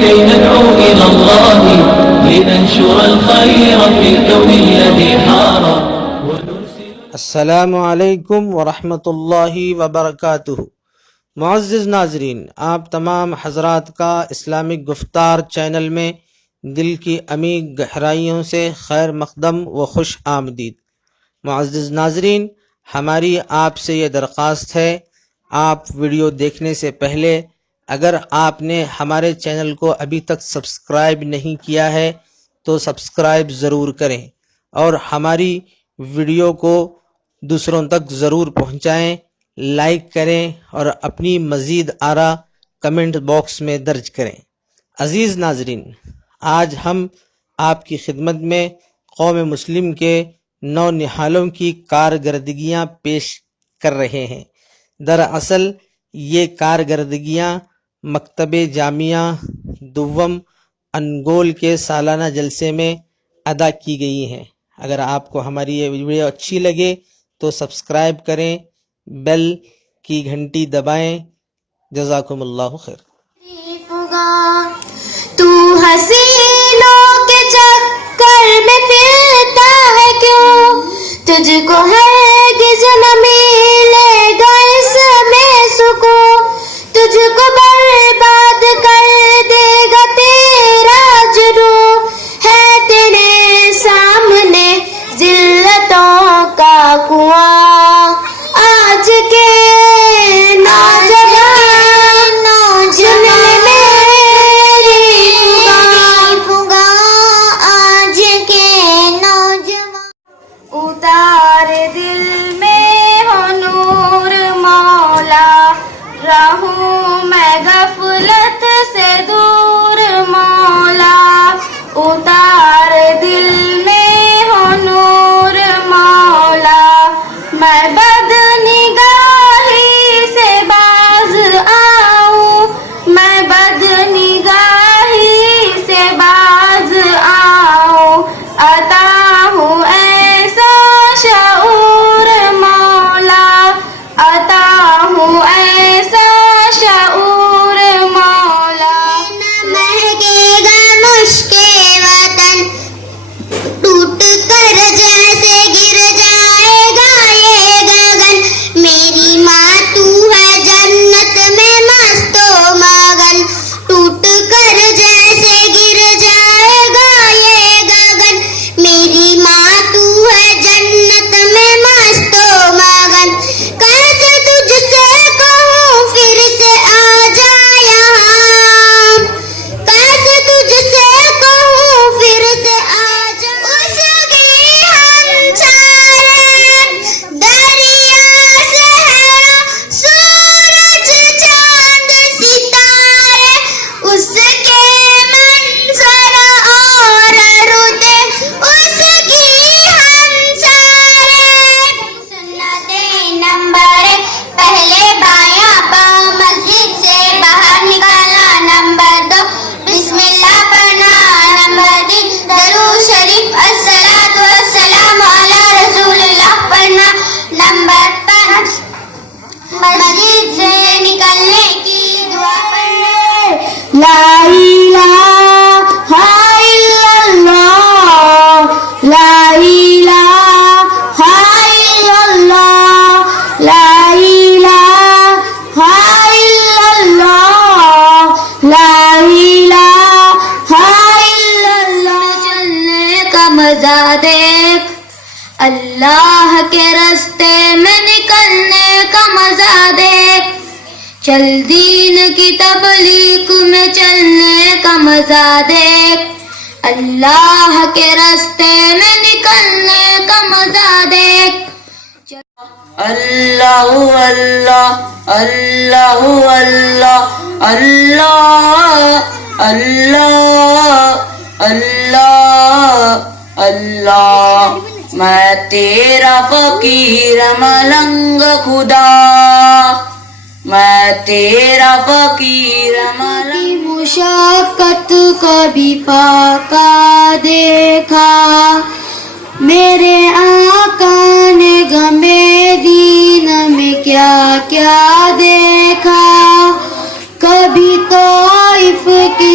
كي ندعو إلى الله لننشر الخير في الكون الذي حار. السلام علیکم ورحمۃ اللہ وبرکاتہ۔ معزز ناظرین، آپ تمام حضرات کا اسلامک گفتار چینل میں دل کی عمیق گہرائیوں سے خیر مقدم و خوش آمدید۔ معزز ناظرین، ہماری آپ سے یہ درخواست ہے، آپ ویڈیو دیکھنے سے پہلے اگر آپ نے ہمارے چینل کو ابھی تک سبسکرائب نہیں کیا ہے تو سبسکرائب ضرور کریں اور ہماری ویڈیو کو دوسروں تک ضرور پہنچائیں، لائک کریں اور اپنی مزید آراء کمنٹ باکس میں درج کریں۔ عزیز ناظرین، آج ہم آپ کی خدمت میں قوم مسلم کے نونہالوں کی کارکردگیاں پیش کر رہے ہیں۔ دراصل یہ کارکردگیاں مکتب جامعہ دوم انگول کے سالانہ جلسے میں ادا کی گئی ہیں۔ اگر آپ کو ہماری یہ ویڈیو اچھی لگے تو سبسکرائب کریں، بیل کی گھنٹی دبائیں۔ جزاکم اللہ خیر۔ تو حسینوں کے چکر میں پھرتا ہے کیوں، تجھ کو ہرگز نہ ملے گا اس میں سکون، تجھ کو برباد کر دے گا تیرا جنون، ہے تیرے سامنے ذلتوں کا کنواں، آج کے نوجوان سن لے میری پگاں، آج کے نوجوان اتار دل میں ہو نور مولا، رہوں میں غفلت سے دور مولا، اتار دل میں ہو نور مولا، میں بد نگاہی سے باز آؤں، میں بد نگاہی سے باز آؤں، عطا ہوں ایسا شعور مولا، عطا ہوں ایسا شعور مولا۔ مہکے گا مشک وطن ٹوٹ کر جیسے گر جائے گا یہ گگن، میری ماں تو ہے جنت میں مست و مگن، ٹوٹ کر جیسے گر جائے گا یہ گگن، میری ماں تو ہے جنت میں مست و مگن، کیسے تجھ سے کہوں پھر سے آ جا یہاں، کیسے تجھ سے کہوں پھر سے آ جا، اس کی ہم سارے دریا صحرا سورج چاند ستارے، اس کے منظر اور رتے اس کی ہم سارے، سنت نمبر پہلے بایاں پاؤں مسجد سے باہر نکالنا، نمبر 2 بسم اللہ پڑھنا، نمبر 3 درود شریف الصلاۃ والسلام علی رسول اللہ پڑھنا، نمبر 5 مسجد سے نکلنے کی دعا پڑھنا، لا الہ الا اللہ، لا الہ الا اللہ، لا الہ الا اللہ، لا الہ الا اللہ، چلنے کا مزہ دیکھ، اللہ کے راستے میں نکلنے کا مزہ دیکھ، چل دین کی تبلیغ میں چلنے کا مزہ دیکھ، اللہ کے راستے میں نکلنے کا مزہ دیکھ، اللہ اللہ اللہ اللہ اللہ اللہ اللہ اللہ، میں تیرا فقیر ملنگ خدا، میں تیرا فقیر ملنگ، مشقت کبھی پاکا دیکھا، میرے آقا نے غمے دین میں کیا کیا دیکھا، کبھی طائف کی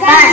5,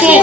6,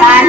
5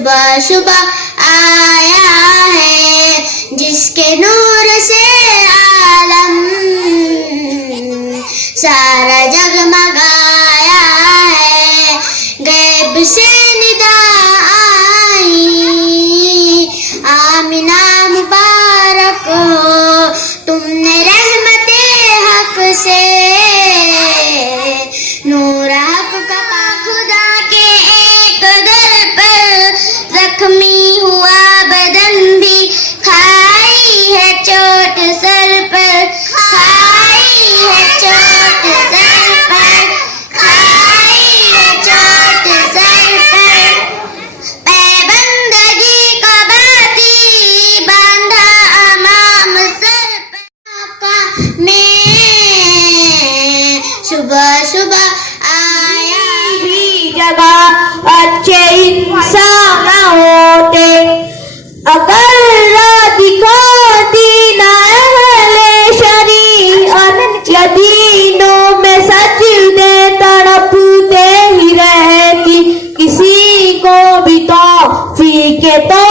صبح صبح آیا ہے جس کے نور سے عالم سارا جگمگایا ہے غیب سے ندا آئی آمینہ مبارک ہو تم نے رحمت حق سے نور حق کا خدا کے ایک در پر زخمی ہوا بدن بھی کھائی ہے چوٹ سر پر کھائی ہے چوٹ سر پر کھائی ہے چوٹ سر پر پیبندگی کا باتی باندھا امام سر پر میں صبح صبح آیا بھی جگہ اچھے انسان ہوتے اگر راہ دکھاتی نہ اہل شریعت یا دینوں میں سجدے تڑپتے ہی رہتی کسی کو بھی توفیق تو